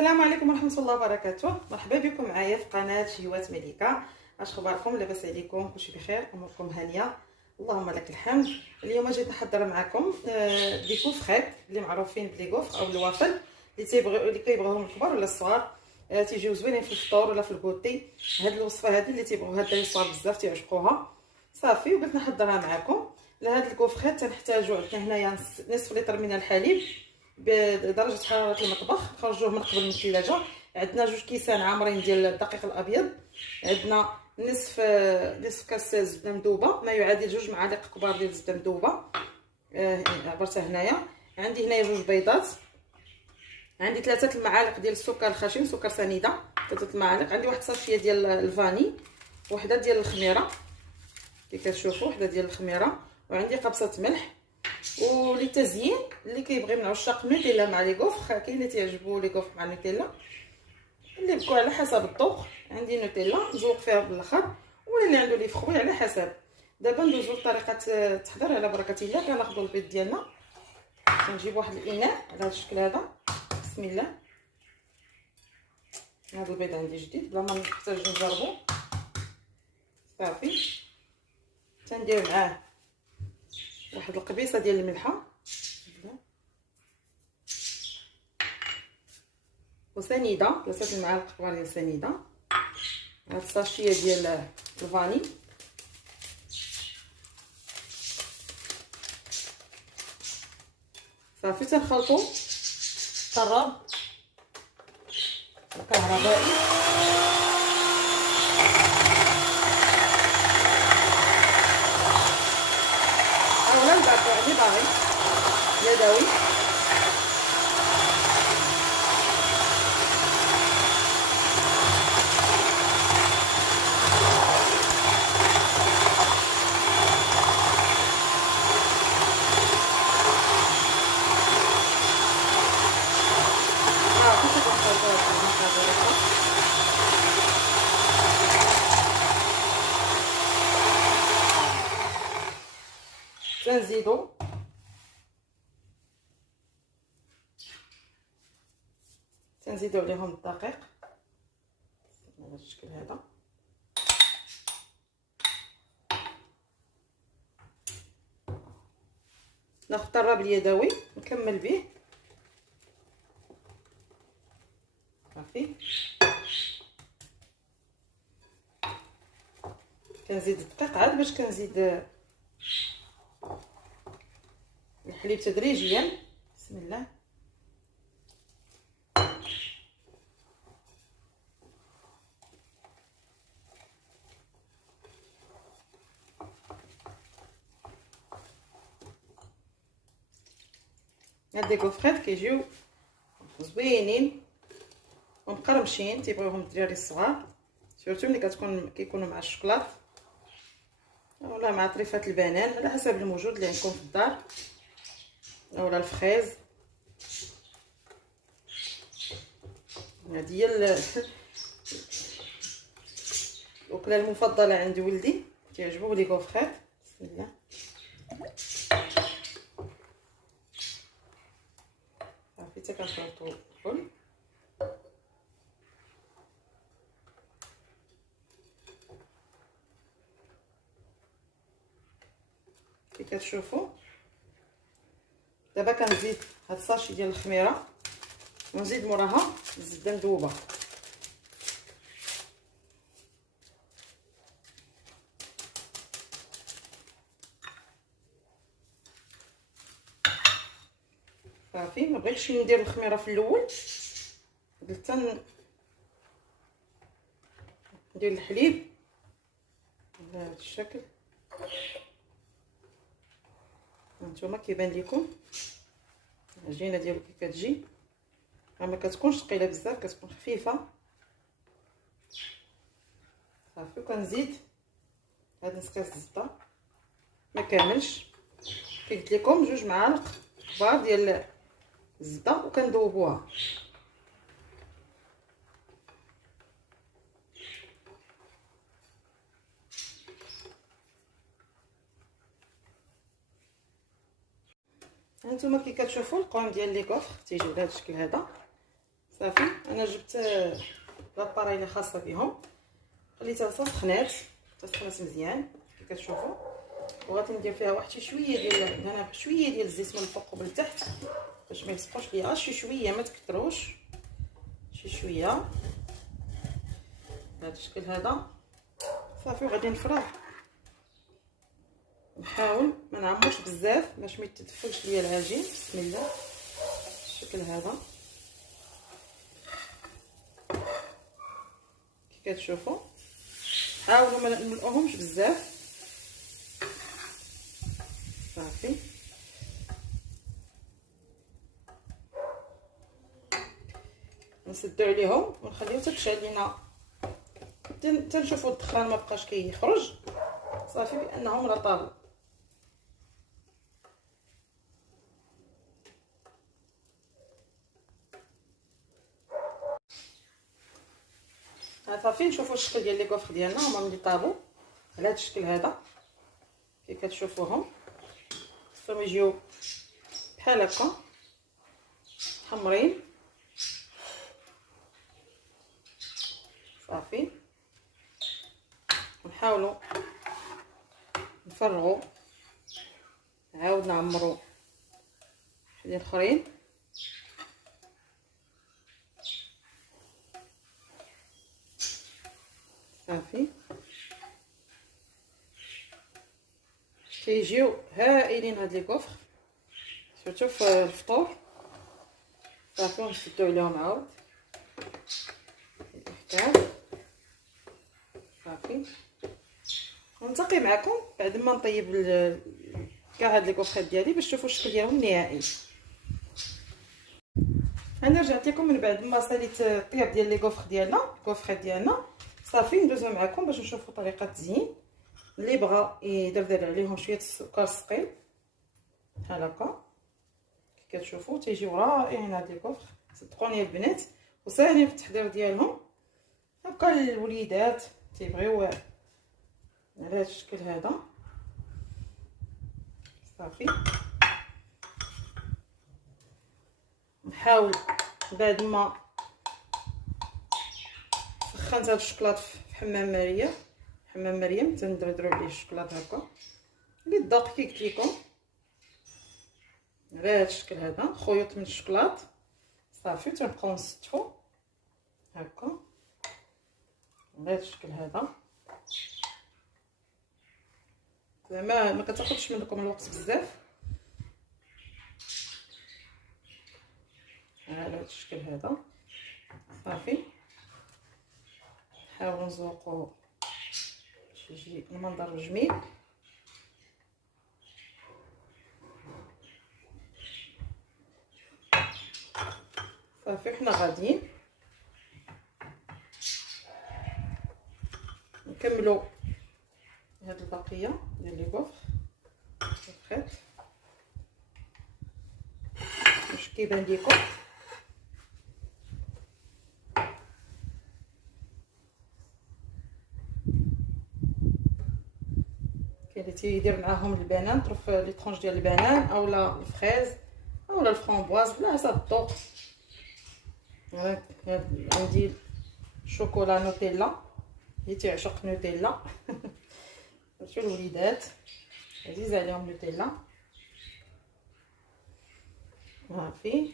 السلام عليكم ورحمه الله وبركاته. مرحبا بكم معايا في قناه شهوات مليكه. اش اخباركم؟ لاباس عليكم؟ كلشي بخير؟ اموركم هانيه؟ اللهم لك الحمد. اليوم جيت نحضر معكم دي كوفخيت اللي معروفين بلي كوف او الوافل اللي كيبغيوهم الكبار ولا الصغار. تيجيو زوينين في الفطور ولا في الكوتي. هاد الوصفه هذه اللي تيبغوها الدراري الصغار بزاف تيعشقوها. صافي وقلت نحضرها معكم. لهاد الكوفخيت تنحتاجو عندنا هنايا نصف لتر من الحليب بدرجه حراره المطبخ، خرجوه من قبل من الثلاجه. عندنا 2 كيسان عامرين ديال الدقيق الابيض، عندنا نصف كاس زبده مذوبه ما يعادل 2 معالق كبار ديال الزبده مذوبه. عبرتها هنايا. عندي هنايا 2 بيضات، عندي 3 المعالق ديال السكر الخشن، سكر سنيده 3 المعالق. عندي واحد الصافيه ديال الفاني، وحده ديال الخميره كي كتشوفوا، وحده ديال الخميره، وعندي قبصه ملح. وللتزيين اللي كيبغي من عشاق النوتيلا مع لي كوفخ، كاين اللي تعجبو لي كوفخ مع النوتيلا، اللي بكو على حسب الذوق. عندي نوتيلا نزوق فيها بالاخر، ولا اللي عنده لي فخوي على حسب. دابا ندوزو لطريقه التحضير على بركه الله. كناخذوا البيض ديالنا، كنجيب واحد الاناء على هذا الشكل هذا. بسم الله. هذا البيض عندي جديد بلا ما نحتاج نجربو. صافي تندير معاه واحد القبيصه ديال الملحه وسنيده، 3 المعالق كبار ديال السنيده. هاد الساشيه ديال الفاني، صافي تنخلطو طراب كهربائي. اولا نبعثو عليه باغي يدوي. تنزيدو عليهم الدقيق بهذا الشكل هذا. ناخذ الطراب اليدوي نكمل به. صافي كنزيد الدقيق عاد باش كنزيد الحليب تدريجيا. بسم الله. هاد لي كوفخيت كيجيو زوينين ومقرمشين، تيبغيوهم الدراري الصغار سورتو ملي كيكونوا مع الشوكولات ولا مع طريفات البنان على حسب الموجود اللي عندكم في الدار، ولا الفخيز. هذه هي الاكله المفضله عند ولدي، تعجبوه لي كوفخيت. بسم الله. صافي حتى كنخلطو الكل. كي كتشوفوا دابا كنزيد هاد الساشي ديال الخميره ونزيد موراها الزبده مذوبه. صافي ما بغيتش ندير الخميره في الاول، قلت ندير الحليب بهذا الشكل. هانتوما كيبان لكم العجينه ديالو كي كتجي، ما كتكونش ثقيله بزاف، كتكون خفيفه. صافي كنزيد هاد نص كاس الزبده، ما كاملش، كي قلت لكم 2 معالق كبار ديال الزبده، وكندوبوها. هانتوما كي كتشوفوا القوام ديال لي كوفخ تيجيو بهذا الشكل هذا. صافي. انا جبت لاباري اللي خاصه بهم، خليتها سخنات مزيان كي كتشوفوا، وغادي ندير فيها واحد شويه ديال هنا، شويه ديال الزيت من الفوق ومن التحت باش ما يلصقوش ليا، شي شويه ما تكثروش، شي شويه بهذا الشكل هذا. صافي وغادي نفرغ، نحاول ما نعمرش بزاف باش ما يتدفلش ليا العجين. بسم الله بالشكل هذا كي كتشوفوا. حاولوا ما نملؤهمش بزاف. صافي نسدو عليهم ونخليو حتى تشعل لينا، حتى نشوفوا الدخان ما بقاش كيخرج. صافي بانهم راه طابوا. صافي نشوفوا الشكل ديال لي كوفر ديالنا هما ملي طابوا على هذا الشكل هذا كي كتشوفوهم. خصهم يجيو بحال هكا حمرين. صافي نحاولوا نفرغوا، نعاود نعمروا شويه اخرين. صافي كيجيو هائلين هاد لي كوفر سورتو في الفطور. صافي ونسدو عليهم عاود الاحكام. صافي ونلتقي معكم بعد ما نطيب كاع هاد لي كوفريت ديالي باش تشوفوا الشكل ديالهم النهائي. انا رجعت لكم من بعد ما ساليت الطياب ديال لي كوفر ديالنا، الكوفريت ديالنا. صافي ندوزو معكم باش نشوفوا طريقه التزيين. اللي بغى يدردر عليهم شويه السكر ثقيل بحال هكا كي كتشوفوا تيجيو رائعين هاد لي كوفر. صدقوني البنات وساهلين في التحضير ديالهم، هكا الوليدات تيبغيو على هذا الشكل هذا. صافي نحاول بعد ما سخنت هاد الشكلاط في حمام مريم تندردروا عليه الشكلاط هكا اللي الذوق كي قلت لكم على هذا الشكل هذا، خيوط من الشكلاط. صافي تنبقاو نستفوا هكا على هذا الشكل هذا. زعما ما كتاخذش منكم الوقت بزاف على هذا الشكل هذا. صافي نحاولوا نزوقوا باش يجي المنظر جميل. صافي حنا غاديين نكملوا هاد البقيه ديال لي كوفر الخيط واش كيبان لكم. كاين اللي تيدير معاهم البنان، طرف لي طرونج ديال البنان اولا الفريز اولا الفرامبواز بلا حسب الذوق. عندي شوكولا نوتيلا اللي تيعشق نوتيلا شوفوا الوليدات عزيز عليهم نوتيلا. صافي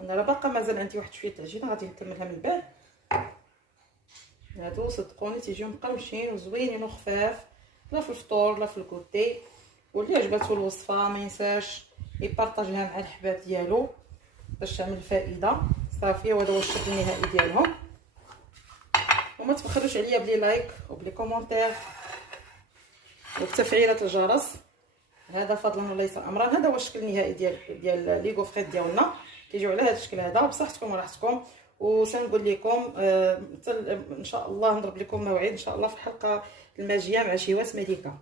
انا راه باقا مازال عندي واحد شويه العجينه غادي نكملها من بعد. هادو صدقوني تيجيو مقرمشين وزوينين وخفاف، لا في الفطور لا في الكوتي. واللي عجباتو الوصفه ما ينساش يبارطاجيها مع الحباب ديالو باش تعمل فائده. صافي وهذا هو الشكل النهائي ديالهم. وما تبخلوش عليا بلي لايك وبلي كومونتير وبتفعيله الجرس، هذا فضلا وليس امرا. هذا هو الشكل النهائي ديال لي كوفريت ديالنا، كيجيو على هذا الشكل هذا بصحتكم وراحتكم. وسنقول لكم ان شاء الله نضرب لكم موعد ان شاء الله في الحلقه الماجيه مع شيوات مليكه.